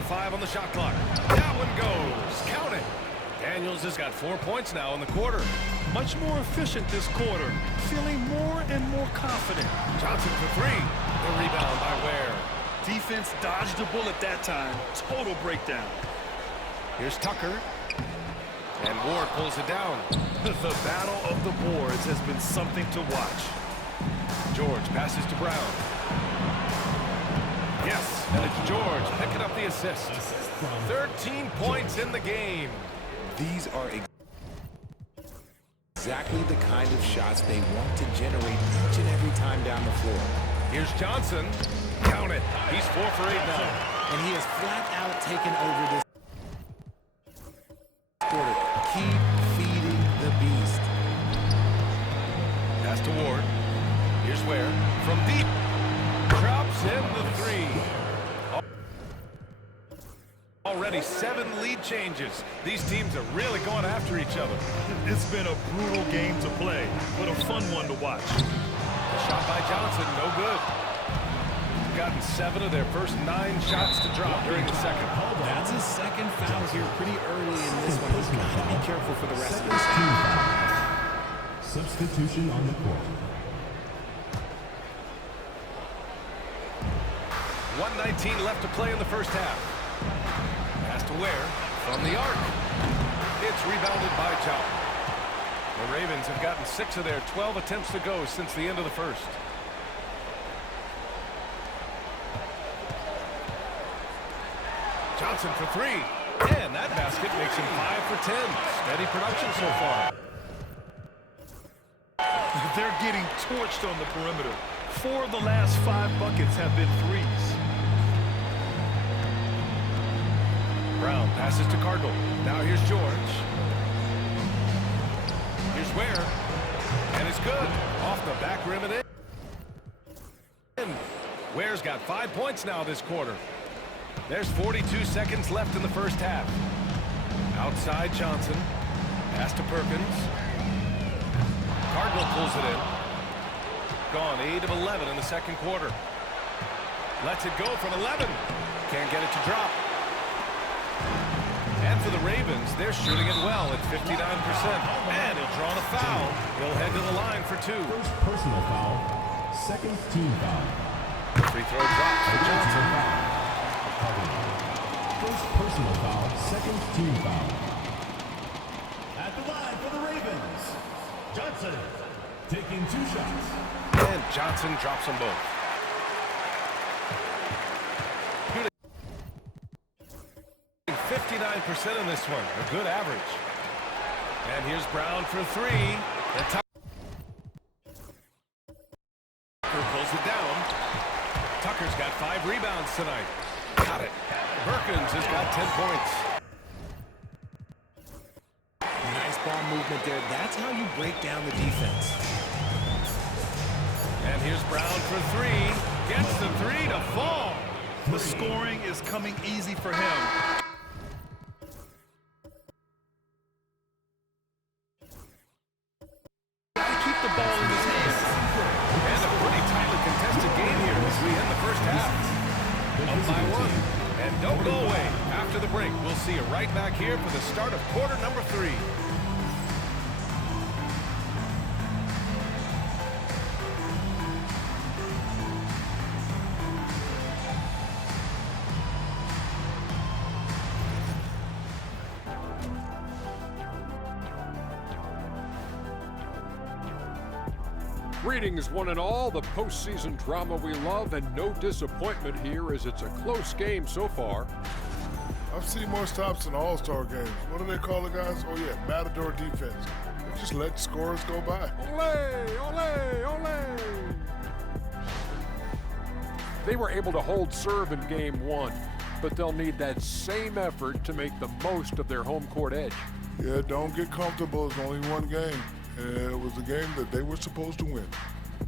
to 5 on the shot clock. That one goes. Count it. Daniels has got 4 points now in the quarter. Much more efficient this quarter. Feeling more and more confident. Johnson for 3. The rebound by Ware. Defense dodged the bullet that time. Total breakdown. Here's Tucker. And Ward pulls it down. The battle of the boards has been something to watch. George passes to Brown. Yes, and it's George picking up the assist. 13 points in the game. These are exactly the kind of shots they want to generate each and every time down the floor. Here's Johnson. Count it. He's 4 for 8 now. And he has flat out taken over this quarter. Keep feeding the beast. Pass to Ward. Here's Ware. From deep. Drops in the 3. Already 7 lead changes. These teams are really going after each other. It's been a brutal game to play, but a fun one to watch. The shot by Johnson, no good. Gotten 7 of their first 9 shots to drop during the second. That's his second foul here pretty early in this one. He's got to be careful for the rest of this Team game. foul. Substitution on the court. 1:19 left to play in the first half. Pass to Ware from the arc. It's rebounded by John. The Ravens have gotten 6 of their 12 attempts to go since the end of the first. Johnson for 3. And that basket makes him 5 for 10. Steady production so far. They're getting torched on the perimeter. 4 of the last 5 buckets have been threes. Brown passes to Cardinal. Now here's George. Here's Ware. And it's good. Off the back rim and in. Ware's got 5 points now this quarter. There's 42 seconds left in the first half. Outside Johnson. Pass to Perkins. Cardinal pulls it in. Gone 8 of 11 in the second quarter. Lets it go from 11. Can't get it to drop. And for the Ravens, they're shooting it well at 59%. And he'll draw a foul. He'll head to the line for 2. First personal foul. Second team foul. Free throw drops for Johnson. First personal foul. Second team foul. At the line for the Ravens, Johnson taking 2 shots. And Johnson drops them both. 59% in this one, a good average. And here's Brown for 3. And Tucker pulls it down. Tucker's got 5 rebounds tonight. Got it. Perkins has got 10 points. Nice ball movement there. That's how you break down the defense. And here's Brown for 3. Gets the 3 to fall. The scoring is coming easy for him. Keep the ball in his hands. And a pretty tightly contested game here as we end the first half. Up by 1. And don't go away. After the break, we'll see you right back here for the start of quarter number 3. Greetings, one and all. The postseason drama we love, and no disappointment here as it's a close game so far. I've seen more stops in All-Star games. What do they call the guys? Oh, yeah, Matador defense. They just let scores go by. Ole, ole, ole. They were able to hold serve in game 1, but they'll need that same effort to make the most of their home court edge. Yeah, don't get comfortable. It's only one game. It was a game that they were supposed to win.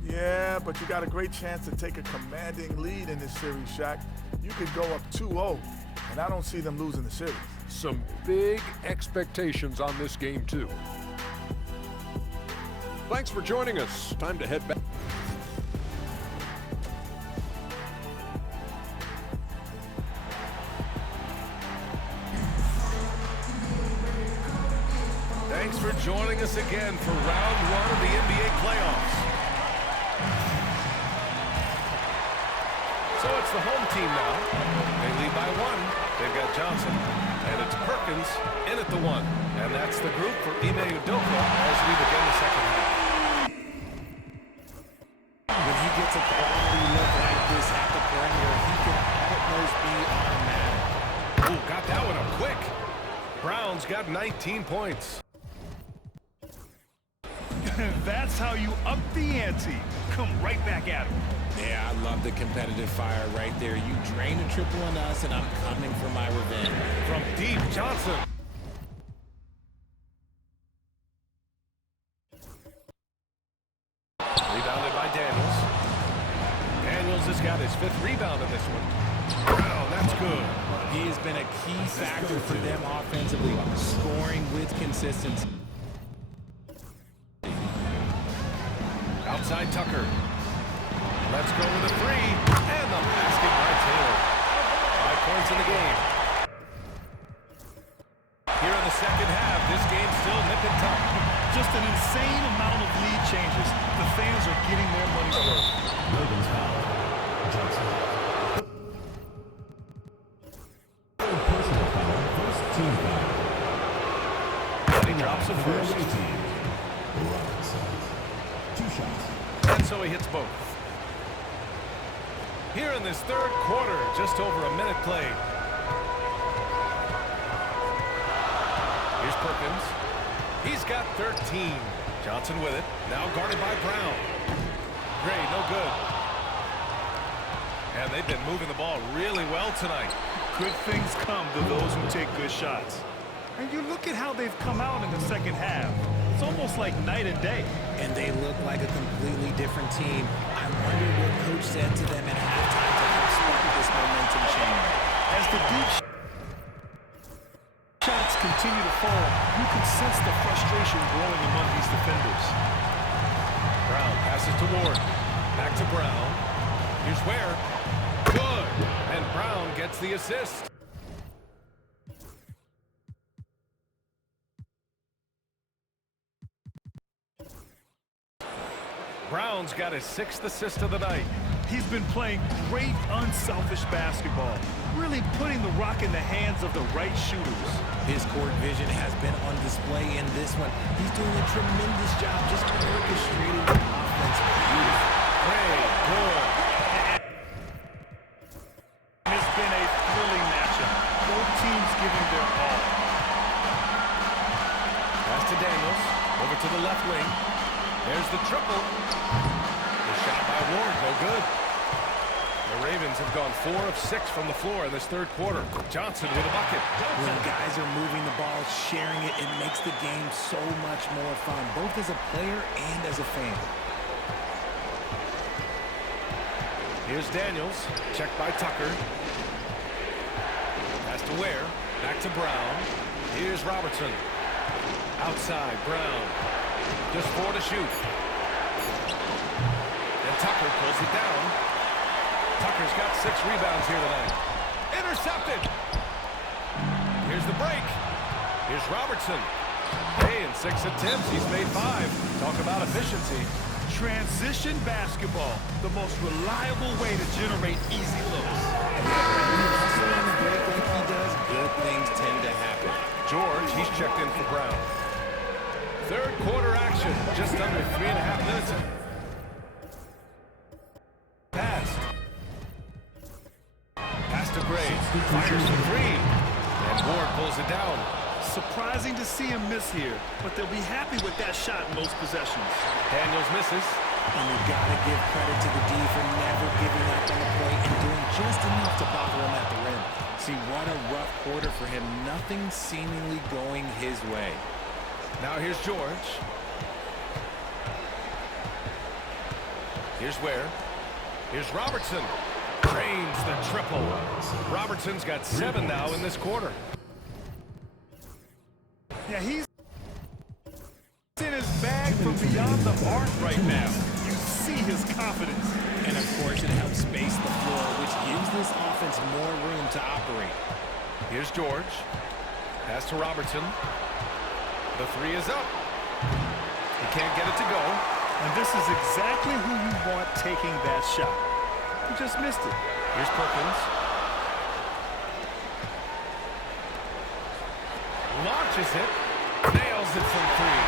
Yeah, but you got a great chance to take a commanding lead in this series, Shaq. You could go up 2-0, and I don't see them losing the series. Some big expectations on this game, too. Thanks for joining us. Time to head back. Thanks for joining us again for round one of the NBA playoffs. So it's the home team now. They lead by 1. They've got Johnson. And it's Perkins in at the 1. And that's the group for Ime Udoka as we begin the second half. When he gets a quality look like this at the perimeter, he can almost be automatic. Ooh, got that one up quick. Brown's got 19 points. That's how you up the ante. Come right back at him. Yeah, I love the competitive fire right there. You drain a triple on us, and I'm coming for my revenge. From deep, Johnson. Rebounded by Daniels. Daniels has got his 5th rebound in this one. Wow, that's good. He has been a key factor for them offensively, scoring with consistency. Outside Tucker. Let's go with a 3. And the basket by Taylor. 5 points in the game. Here in the second half, this game's still nip and tuck. Just an insane amount of lead changes. The fans are getting their money's worth. Ravens foul. Johnson. Third personal foul. First team foul. And he drops it first. Robinson. 2 shots. And so he hits both. Here in this third quarter, just over a minute played. Here's Perkins. He's got 13. Johnson with it. Now guarded by Brown. Gray, no good. And they've been moving the ball really well tonight. Good things come to those who take good shots. And you look at how they've come out in the second half. It's almost like night and day. And they look like a completely different team. I wonder what Coach said to them at halftime to help spark this momentum change. As the deep shots continue to fall, you can sense the frustration growing among these defenders. Brown passes to Ward. Back to Brown. Here's Ware. Good. And Brown gets the assist. Brown's got his 6th assist of the night. He's been playing great, unselfish basketball, really putting the rock in the hands of the right shooters. His court vision has been on display in this one. He's doing a tremendous job just orchestrating the offense beautifully. Gray, good. It's been a thrilling matchup. Both teams giving their all. Pass to Daniels. Over to the left wing. There's the triple. The shot by Ward, no good. The Ravens have gone 4 of 6 from the floor in this third quarter. Johnson with a bucket. When guys are moving the ball, sharing it, it makes the game so much more fun, both as a player and as a fan. Here's Daniels. Checked by Tucker. Pass to Ware. Back to Brown. Here's Robertson. Outside, Brown. Just 4 to shoot. And Tucker pulls it down. Tucker's got 6 rebounds here tonight. Intercepted. Here's the break. Here's Robertson. Hey, in 6 attempts, he's made 5. Talk about efficiency. Transition basketball, the most reliable way to generate easy looks. When you hustle on the break like he does, good things tend to happen. George, he's checked in for Brown. Third quarter action, just under 3.5 minutes. Passed. Pass to Gray. Fires for 3. And Ward pulls it down. Surprising to see him miss here, but they'll be happy with that shot in most possessions. Daniels misses. And you gotta give credit to the D for never giving up on the play and doing just enough to bother him at the rim. See, what a rough quarter for him. Nothing seemingly going his way. Now here's George. Here's Ware. Here's Robertson. Drains the triple. Robertson's got 7 now in this quarter. Yeah, he's in his bag from beyond the arc right now. You see his confidence. And of course, it helps space the floor, which gives this offense more room to operate. Here's George. Pass to Robertson. The three is up. He can't get it to go. And this is exactly who you want taking that shot. He just missed it. Here's Perkins. Launches it. Nails it from three.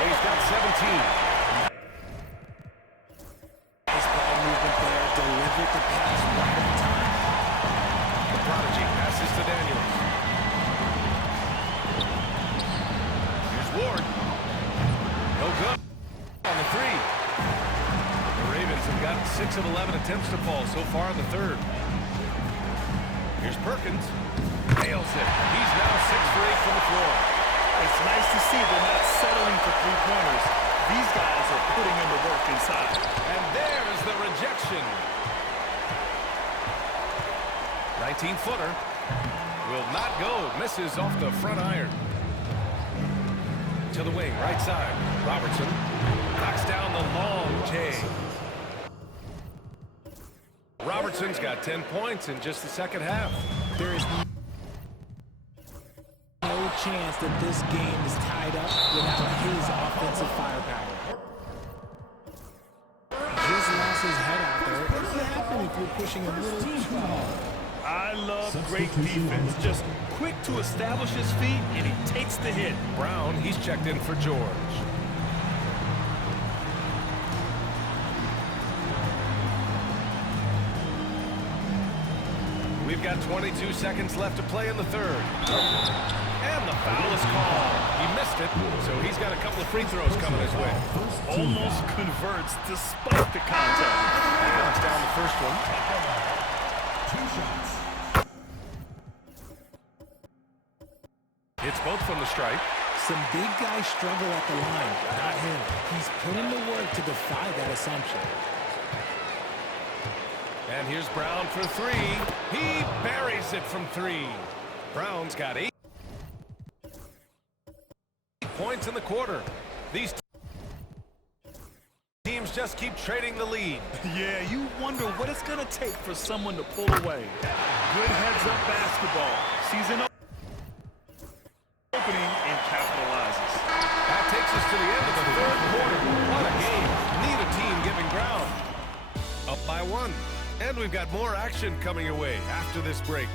He's got 17. His ball movement there, delivered the pass right on time. The prodigy passes to Daniels. Here's Ward. No good on the three. The Ravens have gotten 6 of 11 attempts to fall so far in the third. Here's Perkins. Nails it. He's now 6 for 8 from the floor. It's nice to see they're not settling for three-pointers. These guys are putting in the work inside. And there's the rejection. 19-footer. Will not go. Misses off the front iron. To the wing, right side. Robertson knocks down the long J. Robertson's got 10 points in just the second half. There is no chance that this game is tied up without his offensive firepower. Just lost his head out there. What would happen if you're pushing a little too hard? I love great defense. Just quick to establish his feet, and he takes the hit. Brown, he's checked in for George. We've got 22 seconds left to play in the third. And the foul is called. He missed it, so he's got a couple of free throws coming his way. Almost converts despite the contact. He knocks down the first one. 2 shots. It's both from the stripe. Some big guys struggle at the line, not him. He's put in the work to defy that assumption. And here's Brown for three. He buries it from three. Brown's got 8 points in the quarter. These teams just keep trading the lead. Yeah, you wonder what it's going to take for someone to pull away. Good heads-up basketball. Season opening and capitalizes. That takes us to the end of the third quarter. What a game. Neither team giving ground. Up by 1. And we've got more action coming your way after this break.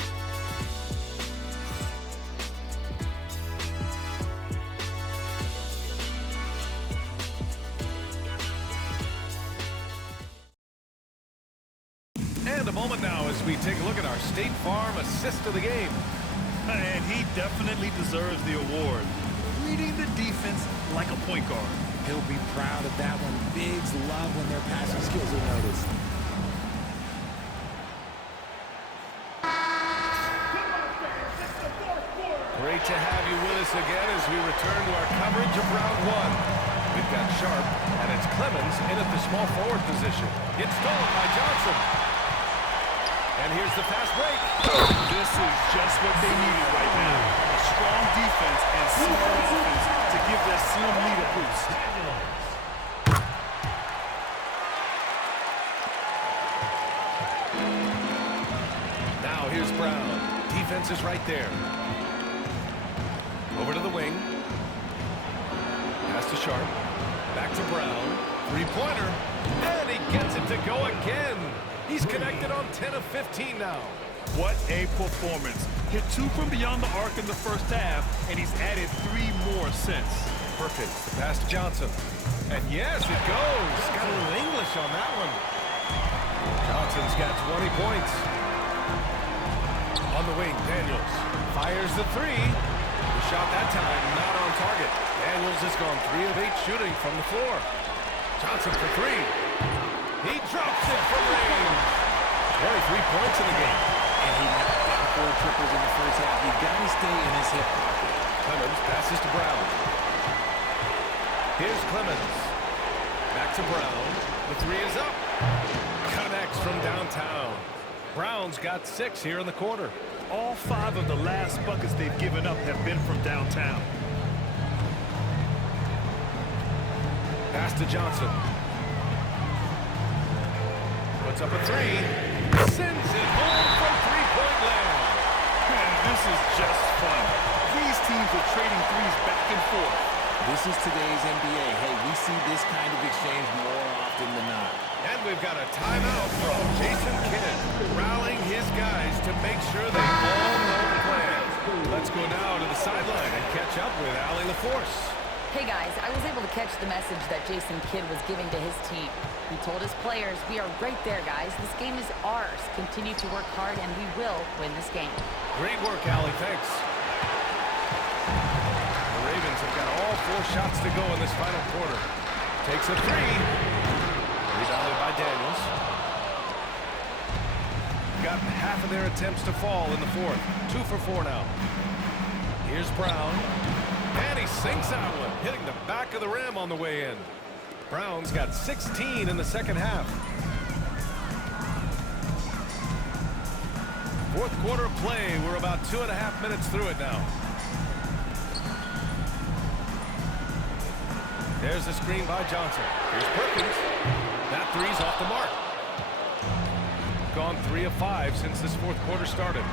And a moment now as we take a look at our State Farm assist of the game. And he definitely deserves the award. Reading the defense like a point guard. He'll be proud of that one. Bigs love when their passing skills are noticed. Great to have you with us again as we return to our coverage of round 1. We've got Sharp, and it's Clemens in at the small forward position. It's stolen by Johnson. And here's the fast break. This is just what they needed right now. A strong defense and smart offense to give their slim lead a boost. Now here's Brown. Defense is right there. Over to the wing. Pass to Sharp. Back to Brown. Three-pointer. And he gets it to go again. He's connected on 10 of 15 now. What a performance. Hit 2 from beyond the arc in the first half, and he's added 3 more since. Perkins, the pass to Johnson. And yes, it goes. Got a little English on that one. Johnson's got 20 points. On the wing, Daniels fires the 3. The shot that time not on target. Daniels has gone 3 of 8 shooting from the floor. Johnson for 3. He drops it from range. 23 points in the game. And he knocked down 4 triples in the first half. He got to stay in his hip pocket. Clemens passes to Brown. Here's Clemens. Back to Brown. The 3 is up. Connects from downtown. Brown's got 6 here in the quarter. All 5 of the last buckets they've given up have been from downtown. Pass to Johnson. Puts up a 3. Sends it home from three-point land. And this is just fun. These teams are trading threes back back and forth. This is today's NBA. Hey, we see this kind of exchange more often than not. And we've got a timeout from Jason Kidd, rallying his guys to make sure they all know the plan. Let's go now to the sideline and catch up with Allie LaForce. Hey guys, I was able to catch the message that Jason Kidd was giving to his team. He told his players, we are right there, guys. This game is ours. Continue to work hard, and we will win this game. Great work, Allie. Thanks. The Ravens have got all 4 shots to go in this final quarter. Takes a 3. Rebounded by Daniels. Got half of their attempts to fall in the 4th. 2 for 4 now. Here's Brown. And he sinks that one, hitting the back of the rim on the way in. Brown's got 16 in the second half. 4th quarter play. We're about 2.5 minutes through it now. There's the screen by Johnson. Here's Perkins. That 3's off the mark. Gone 3 of 5 since this 4th quarter started.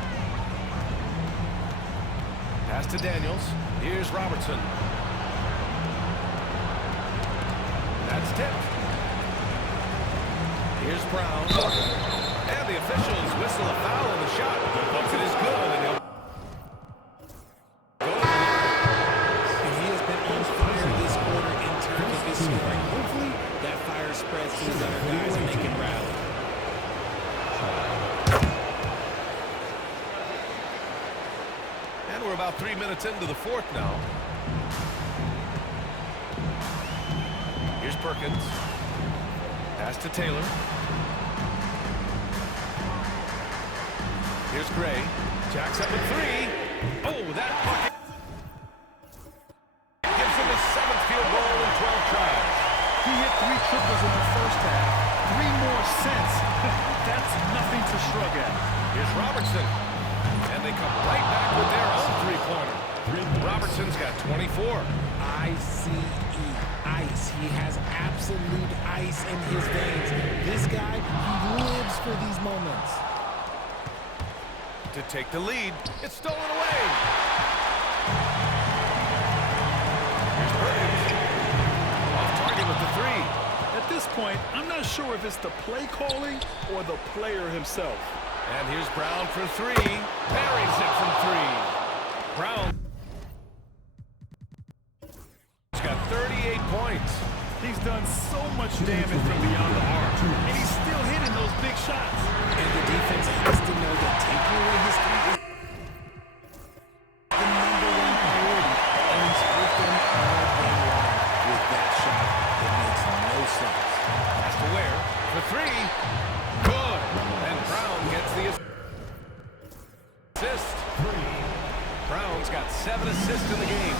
Pass to Daniels. Here's Robertson. That's tipped. Here's Brown. And the officials whistle a foul on the shot. The bucket is good, and he'll go to the line. And he has been on fire this quarter in terms of his scoring. Hopefully, that fire spreads to his other guys and they can rally. And we're about 3 minutes into the 4th now. Here's Perkins. Pass to Taylor. Here's Gray. Jacks up a 3. Oh, that bucket gives him a 7th field goal in 12 tries. He hit 3 triples in the first half. 3 more since. That's nothing to shrug at. Here's Robertson. And they come right back with their own 3-pointer. Robertson's got 24. ICE. Ice. He has absolute ice in his veins. This guy, he lives for these moments. To take the lead. It's stolen away. Here's Perkins. Off target with the 3. At this point, I'm not sure if it's the play calling or the player himself. And here's Brown for 3. Buries it from 3. Brown has got 38 points. He's done so much damage from beyond the arc, and he's still hitting those big shots. And the defense has to know that taking away his 3 is the #1 priority. And he's hurt them all game long with that shot that makes no sense. Pass to Ware for 3. Good. And Brown gets the assist. Brown's got 7 assists in the game.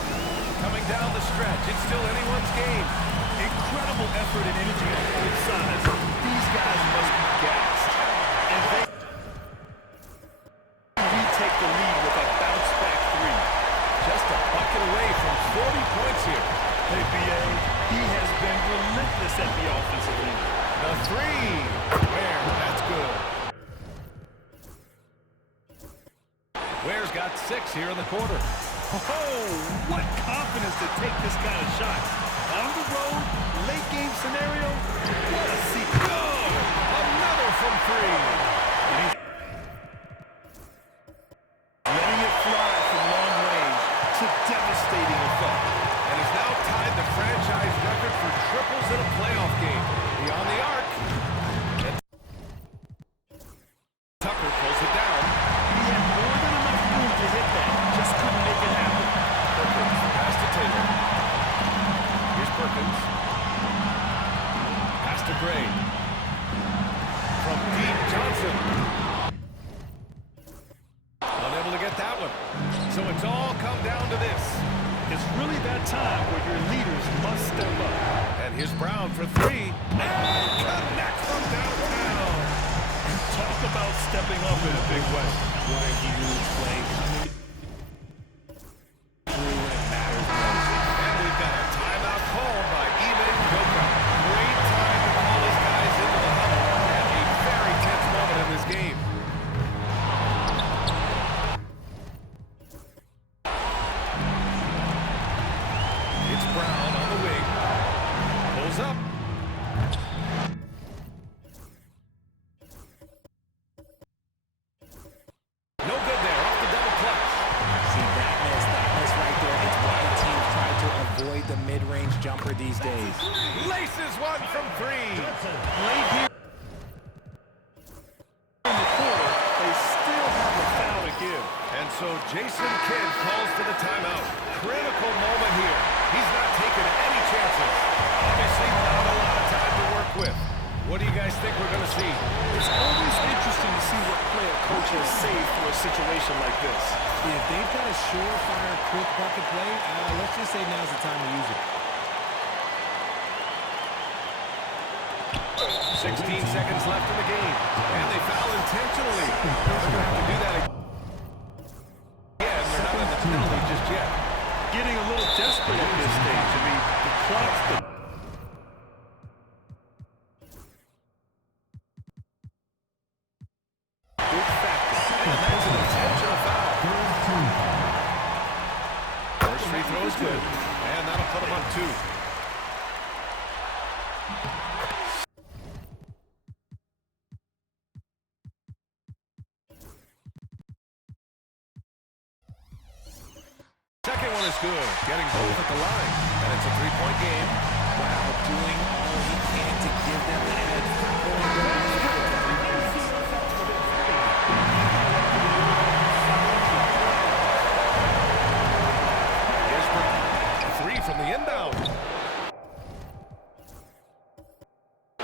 Coming down the stretch, it's still anyone's game. Incredible effort and energy on both sides. These guys must be gassed. And they retake the lead with a bounce-back 3. Just a bucket away from 40 points here. Hey, B.A., he has been relentless at the offensive end. The 3. Ware, that's good. Ware's got 6 here in the quarter. Oh, what confidence to take this kind of shot. On the road, late game scenario, what a secret. Good. Another from 3. And he's letting it fly from long range to devastating effect. And he's now tied the franchise record for triples in a playoff game. Beyond the arc. And Tucker pulls it down. He had more than enough room to hit that, just couldn't make it happen. Perkins, pass to Taylor. Here's Perkins. Pass to Gray. From deep, Johnson. Unable to get that one. So it's all come down to this. It's really that time where your leaders must step up. And here's Brown for 3. And connect from downtown. Talk about stepping up in a big way. What a huge play coming through when it matters most. And we've got a timeout called by Ime Udoka. Great time to call his guys into the huddle at a very tense moment in this game. soccer these days. Laces one from three. Late here in the quarter, they still have a foul to give. And so Jason Kidd calls for the timeout. Critical moment here. He's not taking any chances. Obviously not a lot of time to work with. What do you guys think we're going to see? It's always interesting to see what play a coach has saved for a situation like this. If they've got a surefire, quick bucket play, let's just say now's the time to use it. 16 seconds left in the game. And they foul intentionally. They're going to have to do that again. They're not in the penalty just yet. Getting a little desperate at this stage. I mean, the clock's the... Big factor. And that's an intentional foul. First free throw is good. And that'll put them up 2. Second one is good. Getting both at the line. And it's a 3-point game. Wow, doing all he can to give them the edge. Going down the court. Here's a 3 from the inbound.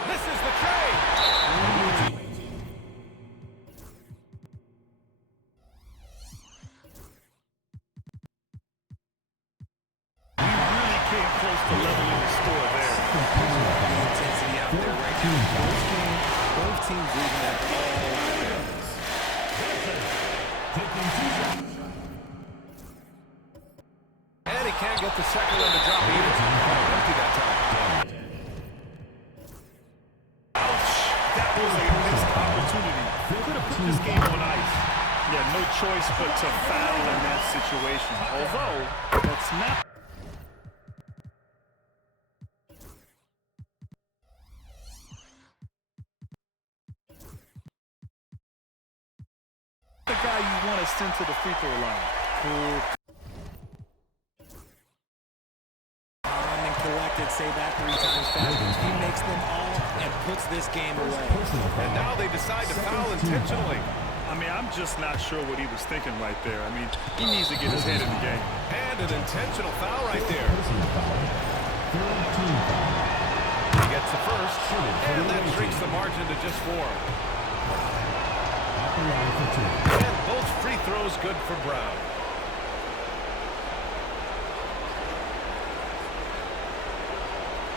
This is the trade. Came close to leveling the score there. The intensity out there right now. Both teams leaving that all out there. And he can't get the second one to drop either. Empty that time. Ouch! That was a missed opportunity. Could have put this game on ice. Yeah, no choice but to foul in that situation. Although, that's not... the guy you want to send to the free throw line. Cool. Calm and collected, say that 3 times fast. He makes them all and puts this game away. And now they decide to foul intentionally. I mean, I'm just not sure what he was thinking right there. I mean, he needs to get his head in the game. And an intentional foul right there. He gets the first, and that shrinks the margin to just 4. And both free throws good for Brown.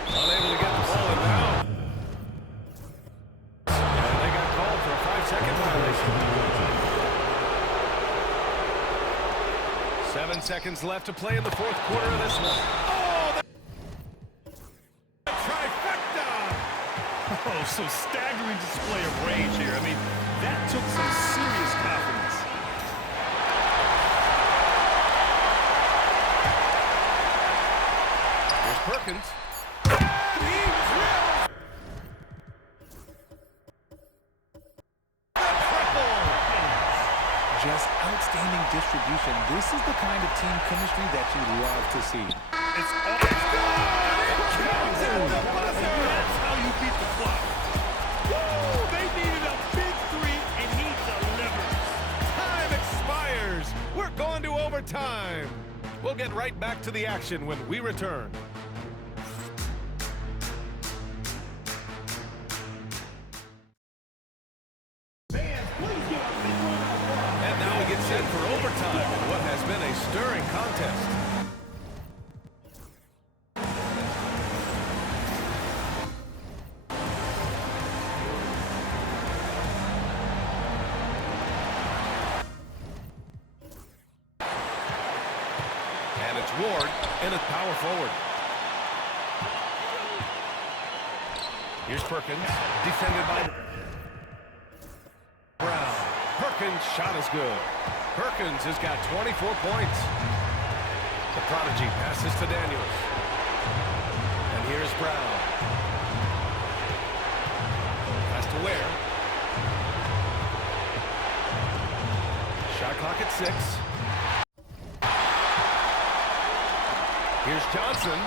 Unable to get the ball in now. And they got called for a 5-second violation. 7 seconds left to play in the 4th quarter of this one. Oh, the trifecta! Oh, so staggering display of range here. I mean, that took some serious confidence. Here's Perkins. Just outstanding distribution. This is the kind of team chemistry that you love to see. It's all... That's how you beat the clock. Woo! They needed a big 3, and he delivers. Time expires. We're going to overtime. We'll get right back to the action when we return. And now we get set for overtime in what has been a stirring contest. And it's Ward in at power forward. Here's Perkins, defended by Brown. Perkins' shot is good. Perkins has got 24 points. The prodigy passes to Daniels. And here's Brown. Pass to Ware. Shot clock at 6. Here's Johnson.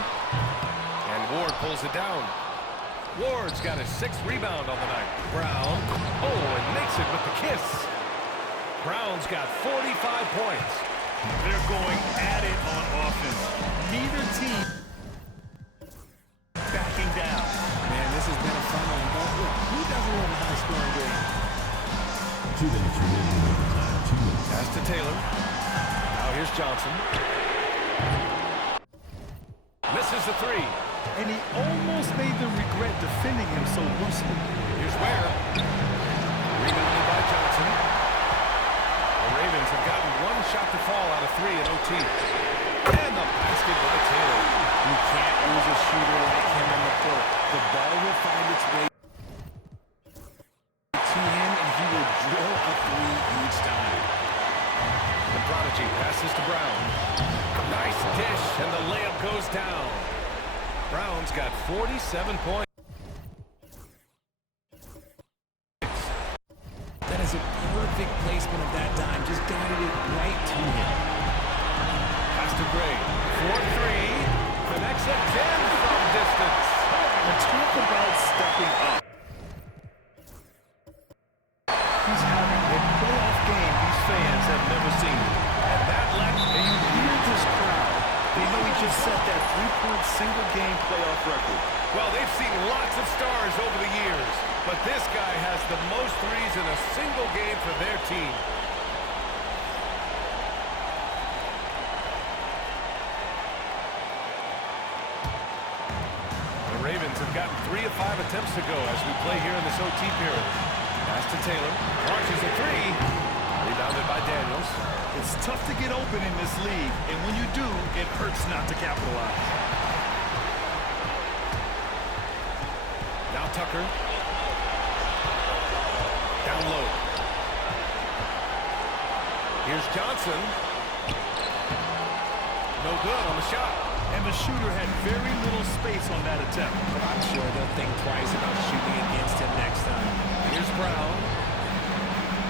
And Ward pulls it down. Ward's got his 6th rebound on the night. Brown, and makes it with the kiss. Brown's got 45 points. They're going at it on offense. Neither team backing down. Man, this has been a fun one. But look, who doesn't love a high-scoring game? 2 minutes remaining in overtime. 2 minutes. Pass to Taylor. Now here's Johnson. Misses the 3. And he almost made them regret defending him so loosely. Here's Ware. Rebounded by Johnson. The Ravens have gotten 1 shot to fall out of 3 in OT. And the basket by Taylor. You can't lose a shooter like him on the court. The ball will find its way to him, and he will drill a 3 each time. The prodigy passes to Brown. Nice dish, and the layup goes down. Brown's got 47 points. That is a perfect placement of that dime. Just guided it right to him. Pass to Gray. 4-3. Connects again from distance. And talk about stepping up. He's having a playoff game these fans have never seen. And that left And you hear this crowd. They know he just set that 3-point single-game playoff record. Well, they've seen lots of stars over the years, but this guy has the most threes in a single game for their team. The Ravens have gotten 3 of 5 attempts to go as we play here in this OT period. Pass to Taylor. Launches a 3. Rebounded by Daniels. It's tough to get open in this league, and when you do, it hurts not to capitalize. Now Tucker. Down low. Here's Johnson. No good on the shot. And the shooter had very little space on that attempt. I'm sure they'll think twice about shooting against him next time. Here's Brown.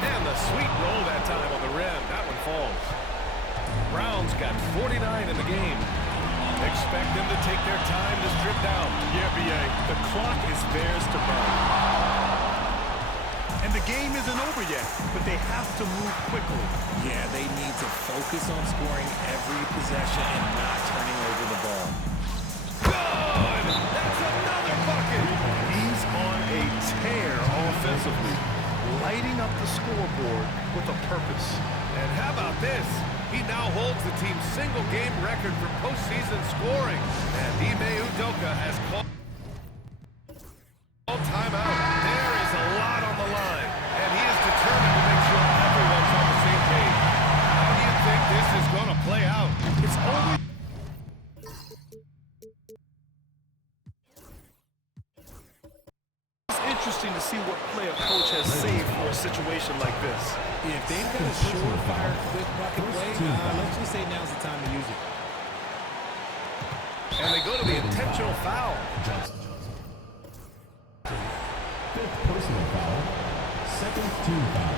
And the sweet roll that time on the rim. That one falls. Brown's got 49 in the game. Expect them to take their time to strip down. Yeah, B.A., the clock is theirs to burn. And the game isn't over yet, but they have to move quickly. Yeah, they need to focus on scoring every possession and not turning over the ball. Good! That's another bucket! He's on a tear offensively, lighting up the scoreboard with a purpose. And how about this? He now holds the team's single-game record for postseason scoring. And Ime Udoka has called timeout. There is a lot on the line, and he is determined to make sure everyone's on the same page. How do you think this is going to play out? It's always interesting to see what play a coach has saved for a situation like this. If they've got a surefire, quick bucket play, let's just say now's the time to use it. And they go to the intentional foul. Johnson. 5th personal foul. 2nd team foul.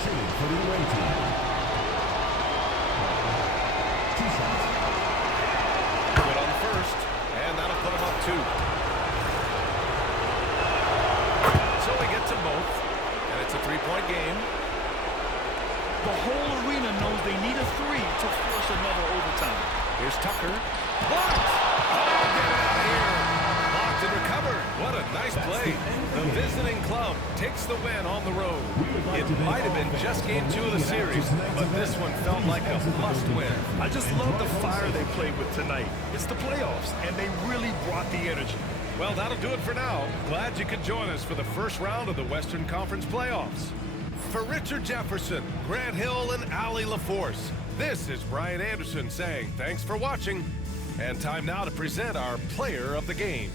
Shooting for the away team. 2 shots. Good on the first, and that'll put him up 2. So he gets them both, and it's a 3-point game. The whole arena knows they need a 3 to force another overtime. Here's Tucker. Blocked! Oh, get it out of here! Blocked and recovered. What a nice play. The visiting club takes the win on the road. It might have been just game 2 of the series, but this one felt like a must-win. I just love the fire they played with tonight. It's the playoffs, and they really brought the energy. Well, that'll do it for now. Glad you could join us for the first round of the Western Conference playoffs. For Richard Jefferson, Grant Hill, and Allie LaForce, this is Brian Anderson saying thanks for watching. And time now to present our player of the game.